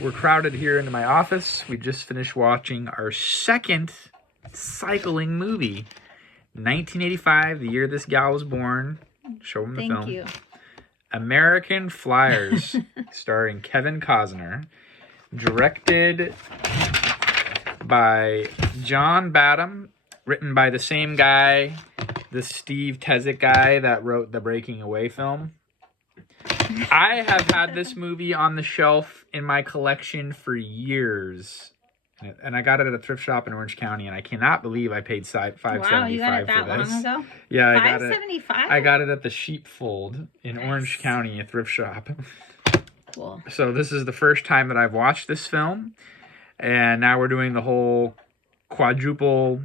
We're crowded here into my office. We just finished watching our second cycling movie. 1985, the year this gal was born. Show him the film. Thank you. American Flyers, starring Kevin Costner. Directed by John Badham. Written by the same guy, the Steve Tezic guy that wrote the Breaking Away film. I have had this movie on the shelf in my collection for years. And I got it at a thrift shop in Orange County, and I cannot believe I paid $5.75 Wow, you got it for that this. long ago? Yeah, I got $5.75? I got it at the Sheepfold in Orange County, a thrift shop. Cool. So this is the first time that I've watched this film, and now we're doing the whole quadruple.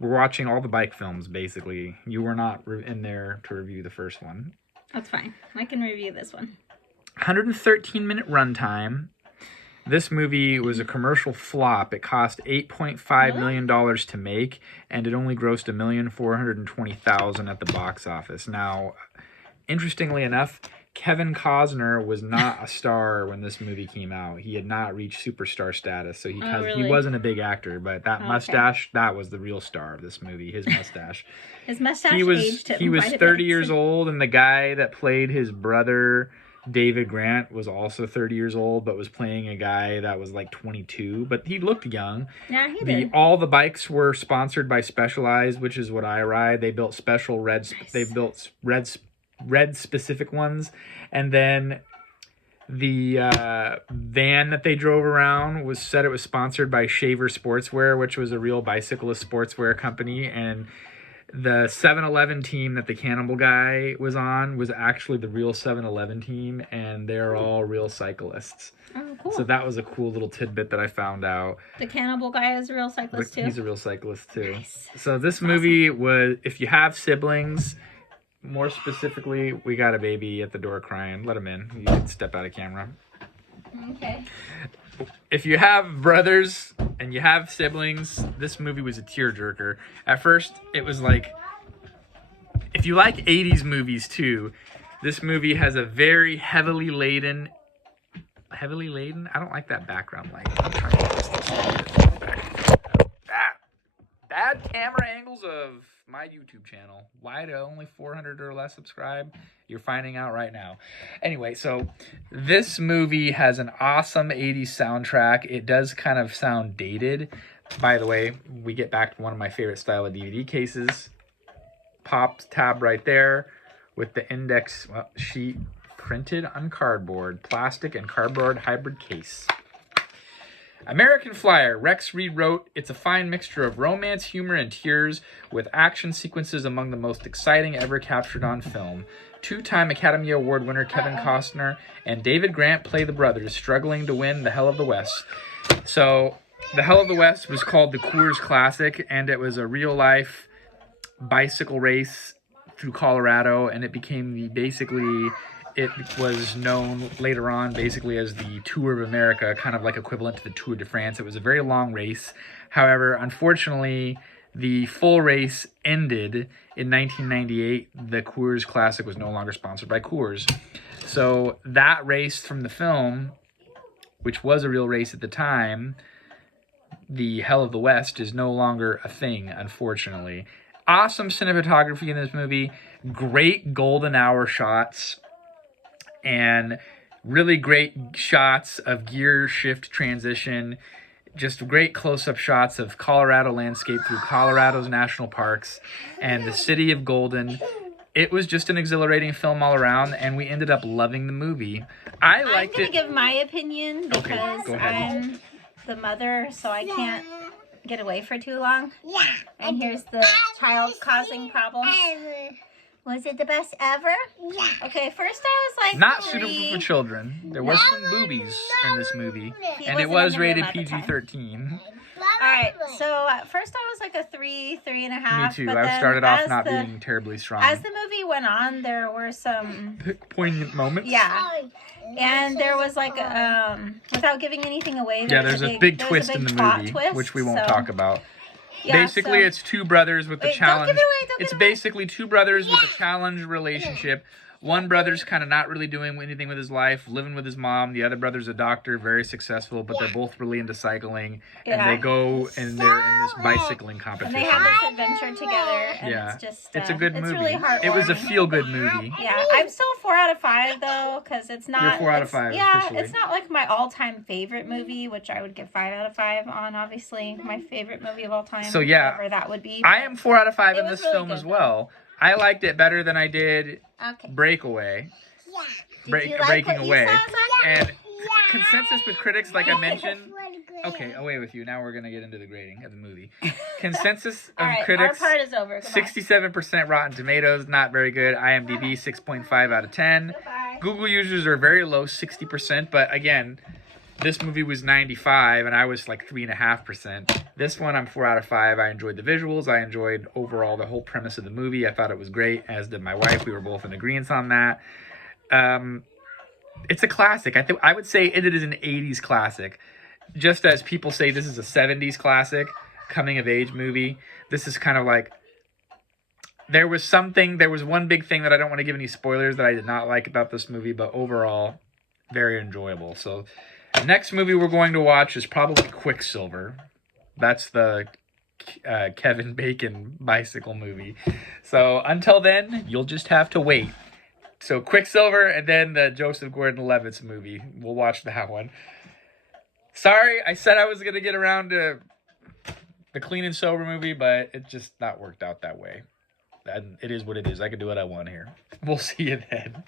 We're watching all the bike films, basically. You were not in there to review the first one. That's fine. I can review this one. 113-minute runtime. This movie was a commercial flop. It cost $8.5 million to make, and it only grossed $1,420,000 at the box office. Now, interestingly enough, Kevin Costner was not a star when this movie came out. He had not reached superstar status, so he wasn't a big actor. But that mustache, that was the real star of this movie, his mustache. His mustache aged him. He was 30 years old, and the guy that played his brother, David Grant, was also 30 years old, but was playing a guy that was like 22. But he looked young. Yeah, he did. All the bikes were sponsored by Specialized, which is what I ride. They built special red. Nice. They built red specific ones, and then the van that they drove around it was sponsored by Shaver Sportswear, which was a real bicyclist sportswear company, and the 7-Eleven team that the Cannibal guy was on was actually the real 7-Eleven team, and they're all real cyclists. Oh, cool. So that was a cool little tidbit that I found out. The Cannibal guy is a real cyclist too? He's a real cyclist too. Nice. So this movie was, if you have siblings, more specifically, we got a baby at the door crying. Let him in. You can step out of camera. Okay. If you have brothers and you have siblings, this movie was a tearjerker. At first, it was like, if you like 80s movies too, this movie has a very heavily laden? I don't like that background light. I'm trying to adjust this. Bad camera angles of my YouTube channel. Why do only 400 or less subscribe? You're finding out right now. Anyway, so this movie has an awesome 80s soundtrack. It does kind of sound dated. By the way, we get back to one of my favorite style of DVD cases. Pop tab right there with the index sheet printed on cardboard, plastic and cardboard hybrid case. American Flyer, Rex Reed wrote, "It's a fine mixture of romance, humor, and tears, with action sequences among the most exciting ever captured on film. Two-time Academy Award winner Kevin Costner and David Grant play the brothers, struggling to win the Hell of the West." So, the Hell of the West was called the Coors Classic, and it was a real-life bicycle race through Colorado, and it became it was known later on basically as the Tour of America, kind of like equivalent to the Tour de France. It was a very long race. However, unfortunately, the full race ended in 1998. The Coors Classic was no longer sponsored by Coors. So that race from the film, which was a real race at the time, the Hell of the West, is no longer a thing, unfortunately. Awesome cinematography in this movie. Great golden hour shots. And really great shots of gear shift transition. Just great close-up shots of Colorado landscape through Colorado's national parks and the city of Golden. It was just an exhilarating film all around, and we ended up loving the movie. I'm going to give my opinion because Okay, go ahead. I'm the mother, so I can't get away for too long. Yeah. And here's the child causing problems. Was it the best ever? Yeah. Okay, first I was like, Not suitable for children. There was some boobies in this movie, and it was rated PG-13. Alright, so at first I was like a 3.5. Me too. But I then started off not the, being terribly strong. As the movie went on, there were some Poignant moments. Yeah. And there was like, without giving anything away, There's a big twist in the movie, which we won't talk about. Yeah, basically, it's two brothers with a challenge. Don't give it away, It's basically two brothers with a challenge relationship. One brother's kind of not really doing anything with his life, living with his mom. The other brother's a doctor, very successful, but they're both really into cycling. And they go and they're in this bicycling competition. And they have this adventure together. And it's just, it's a good movie. Really heartwarming. It was a feel-good movie. Yeah, I'm still 4 out of 5 though, because it's not. You're 4 out of 5. Yeah, officially. it's not like my all-time favorite movie, which I would give 5 out of 5 on. Obviously, my favorite movie of all time. So yeah, whatever that would be. I am 4 out of 5 in this really film good, as well. I liked it better than I did Breakaway. Breaking Away. And consensus with critics, like I mentioned. Okay, away with you. Now we're gonna get into the grading of the movie. Consensus of critics. Our part is over. 67% Rotten Tomatoes, not very good. IMDb 6.5 out of 10. Goodbye. Google users are very low, 60%. But again, this movie was 95, and I was like 3.5%. This one, I'm 4 out of 5. I enjoyed the visuals. I enjoyed overall the whole premise of the movie. I thought it was great, as did my wife. We were both in agreement on that. It's a classic. I would say it is an 80s classic. Just as people say this is a 70s classic, coming of age movie. This is kind of like, there was one big thing that I don't want to give any spoilers that I did not like about this movie, but overall, very enjoyable. So the next movie we're going to watch is probably Quicksilver. That's the Kevin Bacon bicycle movie. So until then, you'll just have to wait. So Quicksilver and then the Joseph Gordon-Levitt's movie. We'll watch that one. Sorry, I said I was going to get around to the Clean and Sober movie, but it just not worked out that way. And it is what it is. I can do what I want here. We'll see you then.